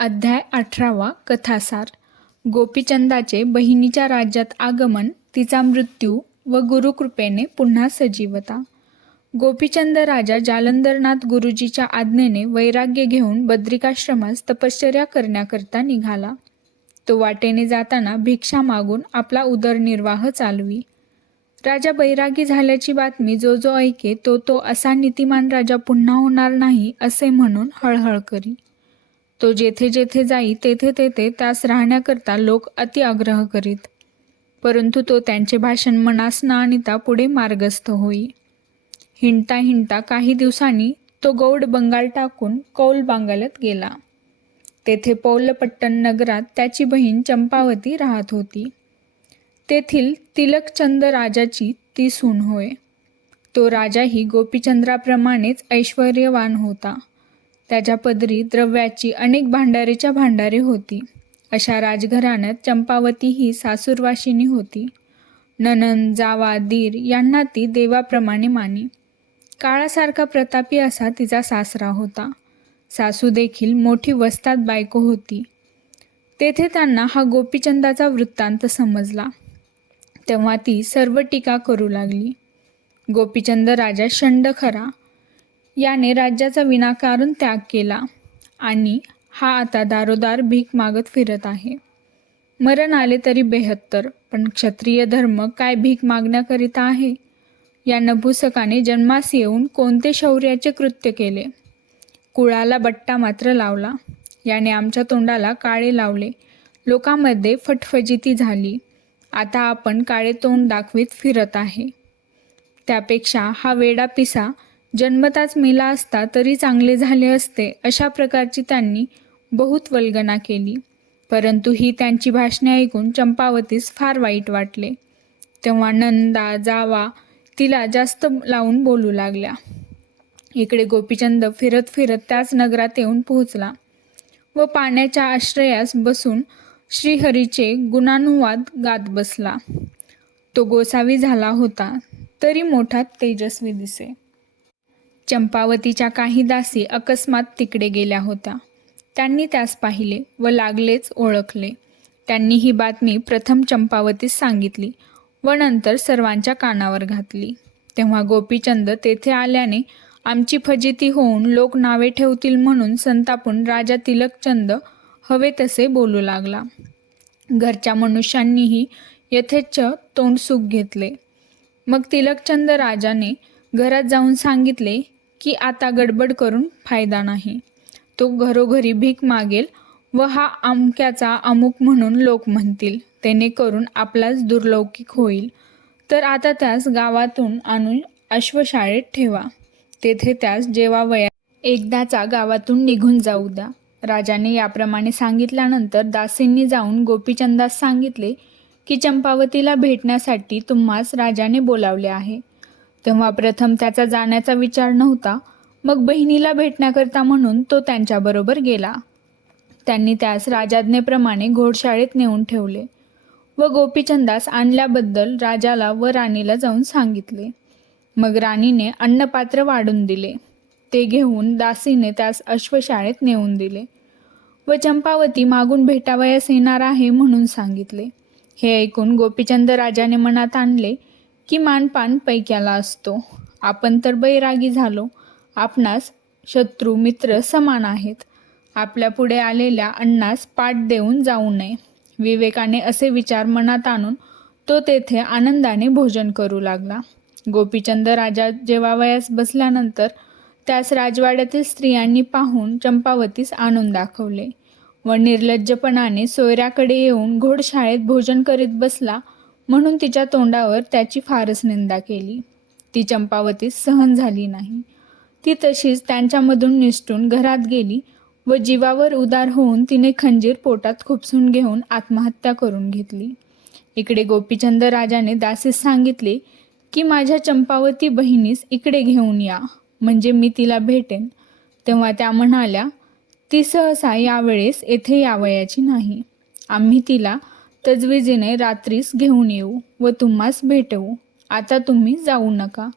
अध्याय अठरावा कथासार. गोपीचंदाचे बहिणीच्या राज्यात आगमन तिचा मृत्यू व गुरुकृपेने पुन्हा सजीवता. गोपीचंद राजा जालंधरनाथ गुरुजीच्या आज्ञेने वैराग्य घेऊन बद्रिकाश्रमास तपश्चर्या करण्याकरता निघाला. तो वाटेने जाताना भिक्षा मागून आपला उदरनिर्वाह चालवी. राजा बैरागी झाल्याची बातमी जो जो ऐके तो तो असा नीतिमान राजा पुन्हा होणार नाही असे म्हणून हळहळ करी. तो जेथे जेथे जाई तेथे तेथे त्यास राहण्याकरता लोक अति आग्रह करीत. परंतु तो त्यांचे भाषण मनास न आणिता पुढे मार्गस्थ होई. हिंडता हिंडता काही दिवसांनी तो गौड बंगाल टाकून कौल बांगालत गेला. तेथे पौलपट्टण नगरात त्याची बहीण चंपावती राहत होती. तेथील तिलकचंद राजाची ती सून होय. तो राजाही गोपीचंद्राप्रमाणेच ऐश्वर्यवान होता. त्याच्या पदरी द्रव्याची अनेक भांडारेच्या भांडारे होती. अशा राजघराण्यात चंपावती ही सासूरवाशिनी होती. ननन जावा दीर यांना ती देवाप्रमाणे मानी. काळासारखा प्रतापी असा तिचा सासरा होता. सासू देखील मोठी वस्तात बायको होती. तेथे त्यांना हा गोपीचंदाचा वृत्तांत समजला. तेव्हा ती सर्व टीका करू लागली. गोपीचंद राजा शंड खरा याने राज्याचा विनाकारण त्याग केला आणि हा आता दारोदार भीक मागत फिरत आहे. मरण आले तरी बेहत्तर पण क्षत्रिय धर्म काय भीक मागण्याकरिता आहे? या नभुसकाने जन्मास येऊन कोणते शौर्याचे कृत्य केले? कुळाला बट्टा मात्र लावला. याने आमच्या तोंडाला काळे लावले. लोकांमध्ये फटफजिती झाली. आता आपण काळे तोंड दाखवीत फिरत आहे. त्यापेक्षा हा वेडा पिसा जन्मताच मेला असता तरी चांगले झाले असते अशा प्रकारची त्यांनी बहुत वल्गना केली. परंतु ही त्यांची भाषणे ऐकून चंपावतीस फार वाईट वाटले. तेव्हा नंदा जावा तिला जास्त लावून बोलू लागल्या. इकडे गोपीचंद फिरत फिरत त्याच नगरात येऊन पोहोचला व पाण्याच्या आश्रयास बसून श्रीहरीचे गुणानुवाद गात बसला. तो गोसावी झाला होता तरी मोठा तेजस्वी दिसे. चंपावतीच्या काही दासी अकस्मात तिकडे गेल्या होत्या. त्यांनी त्यास पाहिले व लागलेच ओळखले. त्यांनी ही बातमी प्रथम चंपावतीस सांगितली व नंतर सर्वांच्या कानावर घातली. तेव्हा गोपीचंद तेथे आल्याने आमची फजिती होऊन लोक नावे ठेवतील म्हणून संतापून राजा तिलकचंद हवे तसे बोलू लागला. घरच्या मनुष्यांनीही यथेच्छ तोंड सुख घेतले. मग तिलकचंद राजाने घरात जाऊन सांगितले की आता गडबड करून फायदा नाही. तो घरोघरी भीक मागेल व हा अमक्याचा अमुक म्हणून लोक म्हणतील त्याने करून आपलाच दुर्लौकिक होईल. तर आता त्यास गावातून आणून अश्वशाळेत ठेवा. तेथे त्यास जेवावया एकदाचा गावातून निघून जाऊ द्या. राजाने याप्रमाणे सांगितल्यानंतर दासींनी जाऊन गोपीचंदास सांगितले की चंपावतीला भेटण्यासाठी तुम्हास राजाने बोलावले आहे. तेव्हा प्रथम त्याचा जाण्याचा विचार नव्हता. मग बहिणीला भेटण्याकरता म्हणून तो त्यांच्याबरोबर गेला. त्यांनी त्यास राजाज्ञेप्रमाणे घोडशाळेत नेऊन ठेवले व गोपीचंदास आणल्याबद्दल राजाला व राणीला जाऊन सांगितले. मग राणीने अन्नपात्र वाढून दिले. ते घेऊन दासीने त्यास अश्वशाळेत नेऊन दिले व चंपावती मागून भेटावयास येणार आहे म्हणून सांगितले. हे ऐकून गोपीचंद राजाने मनात आणले की मानपान पैक्याला असतो. आपण तर बैरागी झालो. आपणास शत्रू मित्र समान आहेत. आपल्या पुढे आलेल्या अण्णास पाठ देऊन जाऊ नये. विवेकाने असे विचार मनात आणून तो तेथे आनंदाने भोजन करू लागला. गोपीचंद राजा जेवावयास बसल्यानंतर त्यास राजवाड्यातील स्त्रियांनी पाहून चंपावतीस आणून दाखवले. व निर्लज्जपणाने सोयऱ्याकडे येऊन घोडशाळेत भोजन करीत बसला. म्हणून तिच्या तोंडावर त्याची फारच निंदा केली. ती चंपावतीस सहन झाली नाही. ती तशीच त्यांच्यामधून निसटून घरात गेली व जीवावर उदार होऊन तिने खंजीर पोटात खुपसून घेऊन आत्महत्या करून घेतली. इकडे गोपीचंद राजाने दासीस सांगितले की माझ्या चंपावती बहिणीस इकडे घेऊन या म्हणजे मी तिला भेटेन. तेव्हा त्या म्हणाल्या ती सहसा यावेळेस येथे यावयाची नाही. आम्ही तिला तजवीजीने रात्रीस घेऊन येऊ व तुम्हास भेटवू. आता तुम्ही जाऊ नका.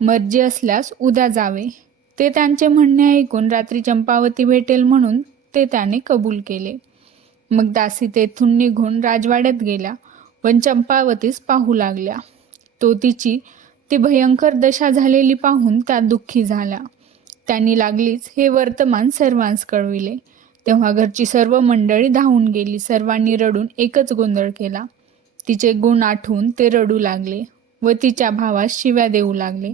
मर्जी असल्यास उद्या जावे. ते त्यांचे म्हणणे ऐकून रात्री चंपावती भेटेल म्हणून ते त्याने कबूल केले. मग दासी तेथून निघून राजवाड्यात गेल्या व चंपावतीस पाहू लागल्या. तो तिची ती भयंकर दशा झालेली पाहून त्या दुःखी झाल्या त्यांनी लागलीच हे वर्तमान सर्वांस कळविले. तेव्हा घरची सर्व मंडळी धावून गेली. सर्वांनी रडून एकच गोंधळ केला. तिचे गुण आठवून ते रडू लागले व तिच्या भावास शिव्या देऊ लागले.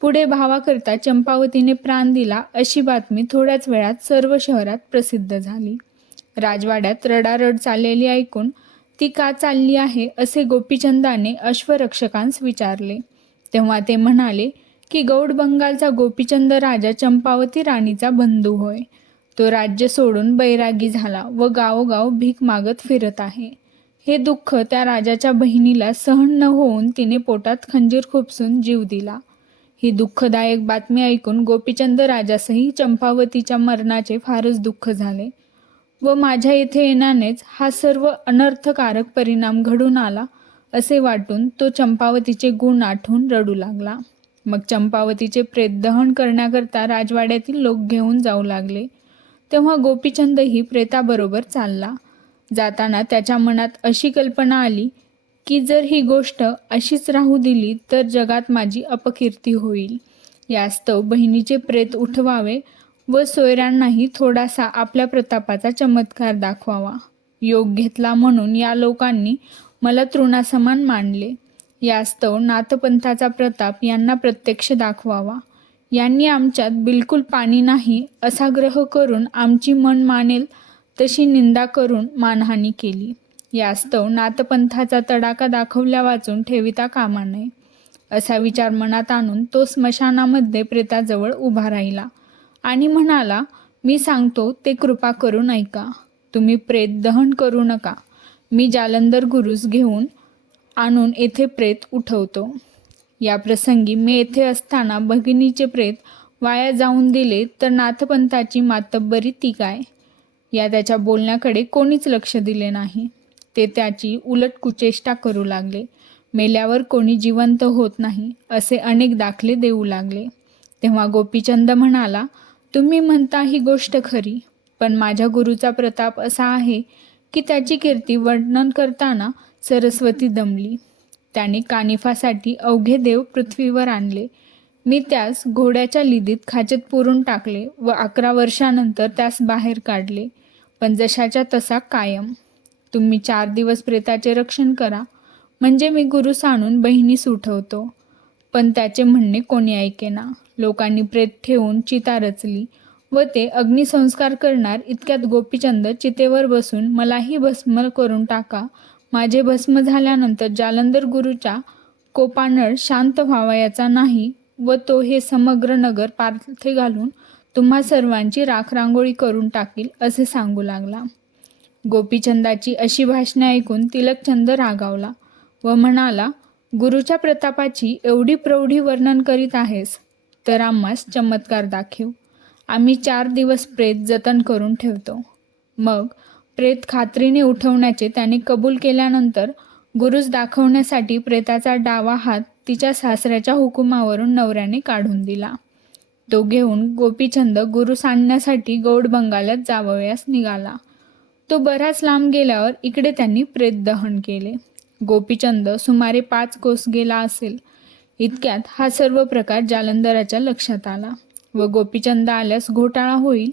पुढे भावाकरता चंपावतीने प्राण दिला अशी बातमी थोड्याच वेळात सर्व शहरात प्रसिद्ध झाली. राजवाड्यात रडारड चाललेली ऐकून ती का चालली आहे असे गोपीचंदाने अश्वरक्षकांस विचारले. तेव्हा ते म्हणाले की गौड बंगालचा गोपीचंद राजा चंपावती राणीचा बंधू होय. तो राज्य सोडून बैरागी झाला व गावोगाव भीक मागत फिरत आहे. हे दुःख त्या राजाच्या बहिणीला सहन न होऊन तिने पोटात खंजीर खुपसून जीव दिला. ही दुःखदायक बातमी ऐकून गोपीचंद राजासही चंपावतीच्या मरणाचे फारच दुःख झाले व माझ्या इथे येण्यानेच हा सर्व अनर्थकारक परिणाम घडून आला असे वाटून तो चंपावतीचे गुण आठवून रडू लागला. मग चंपावतीचे प्रेत दहन करण्याकरता राजवाड्यातील लोक घेऊन जाऊ लागले. तेव्हा गोपीचंदही प्रेताबरोबर चालला. जाताना त्याच्या मनात अशी कल्पना आली की जर ही गोष्ट अशीच राहू दिली तर जगात माझी अपकीर्ती होईल. यास्तव बहिणीचे प्रेत उठवावे व सोयऱ्यांनाही थोडासा आपल्या प्रतापाचा चमत्कार दाखवावा. योग घेतला म्हणून या लोकांनी मला तृणासमान मानले. यास्तव नाथपंथाचा प्रताप यांना प्रत्यक्ष दाखवावा. यांनी आमच्यात बिलकुल पाणी नाही असा ग्रह करून आमची मन मानेल तशी निंदा करून मानहानी केली. यास्तव नाथपंथाचा तडाखा दाखवल्या वाचून ठेविता कामा नये असा विचार मनात आणून तो स्मशानामध्ये प्रेताजवळ उभा राहिला आणि म्हणाला मी सांगतो ते कृपा करून ऐका. तुम्ही प्रेत दहन करू नका. मी जालंधर गुरुस घेऊन आणून येथे प्रेत उठवतो. या प्रसंगी मी येथे असताना भगिनीचे प्रेत वाया जाऊन दिले तर नाथपंथाची मातब्बरी ती काय? या त्याच्या बोलण्याकडे कोणीच लक्ष दिले नाही. ते त्याची उलट कुचेष्टा करू लागले. मेल्यावर कोणी जिवंत होत नाही असे अनेक दाखले देऊ लागले. तेव्हा गोपीचंद म्हणाला तुम्ही म्हणता ही गोष्ट खरी पण माझ्या गुरुचा प्रताप असा आहे की त्याची कीर्ती वर्णन करताना सरस्वती दमली. त्याने कानिफासाठी अवघे देव पृथ्वीवर आणले. मी त्यास घोड्याच्या लिदीत खाचेत पुरून टाकले व अकरा वर्षानंतर त्यास बाहेर काढले. पण जशाच्या तसा कायम. तुम्ही चार दिवस प्रेताचे रक्षण करा. म्हणजे मी गुरुस आणून बहिणीस उठवतो पण त्याचे म्हणणे कोणी ऐकेना. लोकांनी प्रेत ठेवून चिता रचली व ते अग्निसंस्कार करणार इतक्यात गोपीचंद चितेवर बसून मलाही भस्म करून टाका माझे भस्म झाल्यानंतर जालंधर गुरुच्या कोपानळ शांत व्हावयाचा नाही व तो हे समग्र नगर पार्थे घालून तुम्हा सर्वांची राखरांगोळी करून टाकील असे सांगू लागला. गोपीचंदाची अशी भाषणे ऐकून तिलकचंद रागावला व म्हणाला गुरुच्या प्रतापाची एवढी प्रौढी वर्णन करीत आहेस तर आम्हास चमत्कार दाखव. आम्ही चार दिवस प्रेत जतन करून ठेवतो. मग प्रेत खात्रीने उठवण्याचे त्याने कबूल केल्यानंतर गुरुज दाखवण्यासाठी प्रेताचा डावा हात तिच्या सासऱ्याच्या हुकुमावरून नवऱ्याने काढून दिला. तो घेऊन गोपीचंद गुरु सांडण्यासाठी गौड बंगालात जावयास निघाला. तो बराच लांब गेल्यावर इकडे त्यांनी प्रेत दहन केले. गोपीचंद सुमारे पाच कोस गेला असेल. इतक्यात हा सर्व प्रकार जालंधराच्या लक्षात आला व गोपीचंद आल्यास घोटाळा होईल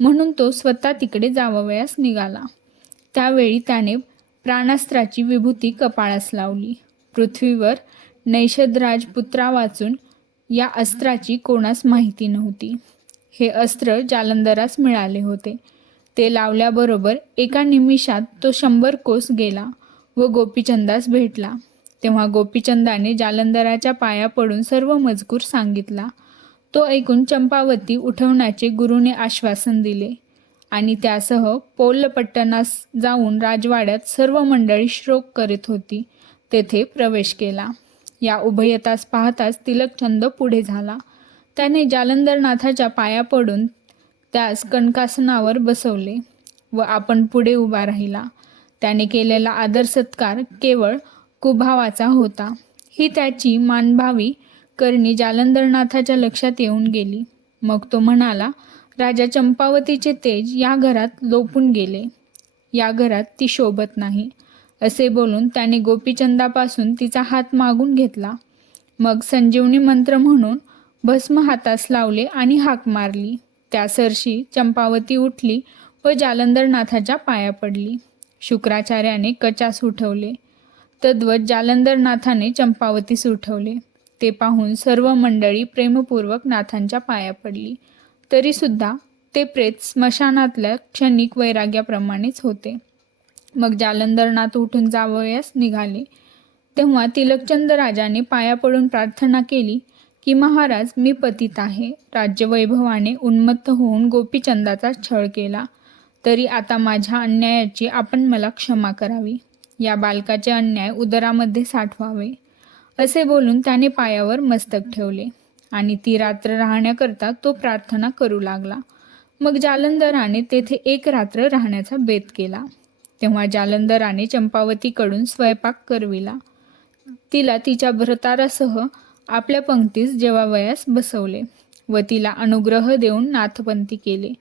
म्हणून तो स्वतः तिकडे जावयास निघाला. त्यावेळी त्याने प्राणास्त्राची विभूती कपाळास लावली. पृथ्वीवर नैषधराज पुत्रा वाचून या अस्त्राची कोणास माहिती नव्हती. हे अस्त्र जालंधरास मिळाले होते. ते लावल्याबरोबर एका निमिषात तो शंभर कोस गेला व गोपीचंदास भेटला. तेव्हा गोपीचंदाने जालंधराच्या पाया पडून सर्व मजकूर सांगितला. तो ऐकून चंपावती उठवण्याचे गुरुने आश्वासन दिले आणि त्यासह पोलपट्टणास जाऊन राजवाड्यात सर्व मंडळी श्लोक करीत होती. तेथे प्रवेश केला. या उभयतास पाहताच तिलकचंद पुढे झाला. त्याने जालंधरनाथाच्या पाया पडून त्यास कणकासनावर बसवले व आपण पुढे उभा राहिला. त्याने केलेला आदर सत्कार केवळ कुभावाचा होता. ही त्याची मानभावी करणी जालंधरनाथाच्या लक्षात येऊन गेली. मग तो म्हणाला राजा चंपावतीचे तेज या घरात लोपून गेले. या घरात ती शोभत नाही. असे बोलून त्याने गोपीचंदापासून तिचा हात मागून घेतला. मग संजीवनी मंत्र म्हणून भस्म हातास लावले आणि हाक मारली. त्या सरशी चंपावती उठली व जालंधरनाथाच्या पाया पडली. शुक्राचार्याने कचास उठवले. तद्वत जालंधरनाथाने चंपावतीस उठवले. ते पाहून सर्व मंडळी प्रेमपूर्वक नाथांच्या पाया पडली. तरीसुद्धा ते प्रेत स्मशानातल्या क्षणिक वैराग्याप्रमाणेच होते. मग जालंधरनाथ उठून जावयास निघाले. तेव्हा तिलकचंद राजाने पाया पडून प्रार्थना केली की महाराज मी पतित आहे. राज्यवैभवाने उन्मत्त होऊन गोपीचंदाचा छळ केला. तरी आता माझ्या अन्यायाची आपण मला क्षमा करावी. या बालकाचे अन्याय उदरामध्ये साठवावे. असे बोलून त्याने पायावर मस्तक ठेवले आणि ती रात्र राहण्याकरता तो प्रार्थना करू लागला. मग जालंधराने तेथे एक रात्र राहण्याचा बेत केला. तेव्हा जालंधराने चंपावतीकडून स्वयंपाक करविला. तिला तिच्या भ्रतारासह आपल्या पंक्तीस जेवावयास बसवले व तिला अनुग्रह देऊन नाथपंथी केले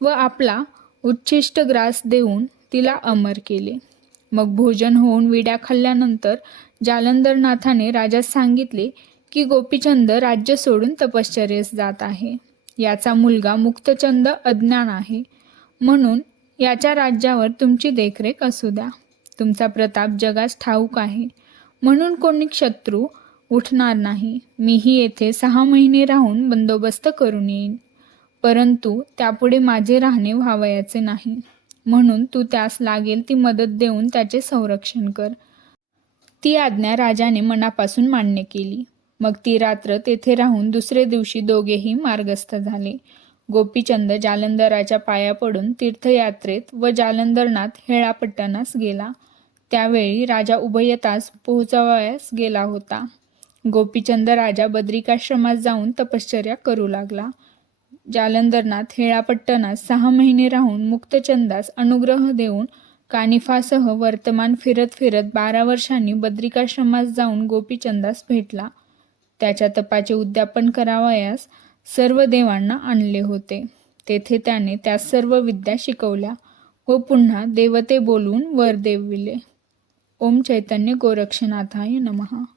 व आपला उच्छिष्ट ग्रास देऊन तिला अमर केले. मग भोजन होऊन विड्या खाल्ल्यानंतर जालंधरनाथाने राजास सांगितले की गोपीचंद राज्य सोडून तपश्चर्येस जात आहे. याचा मुलगा मुक्तचंद अज्ञान आहे. म्हणून याच्या राज्यावर तुमची देखरेख असू द्या. तुमचा प्रताप जगास ठाऊक आहे. म्हणून कोणी शत्रू उठणार नाही. मीही येथे सहा महिने राहून बंदोबस्त करून येईन. परंतु त्यापुढे माझे राहणे व्हावयाचे नाही. म्हणून तू त्यास लागेल ती मदत देऊन त्याचे संरक्षण कर. ती आज्ञा राजाने मनापासून मान्य केली. मग ती रात्र तेथे राहून दुसरे दिवशी दोघेही मार्गस्थ झाले. गोपीचंद जालंधराच्या पाया पडून तीर्थयात्रेत व जालंधरनाथ हेळापट्टणास गेला. त्यावेळी राजा उभयतास पोहोचावयास गेला होता. गोपीचंद राजा बद्रिकाश्रमात जाऊन तपश्चर्या करू लागला. जालंधरनाथ हेळापट्टणास सहा महिने राहून मुक्तचंदास अनुग्रह देऊन कानिफासह वर्तमान फिरत फिरत बारा वर्षांनी बद्रिकाश्रमास जाऊन गोपीचंदास भेटला. त्याच्या तपाचे उद्यापन करावयास सर्व देवांना आणले होते. तेथे त्याने त्या सर्व विद्या शिकवल्या व पुन्हा देवते बोलवून वर देविले. ओम चैतन्य गोरक्षनाथाय नमः.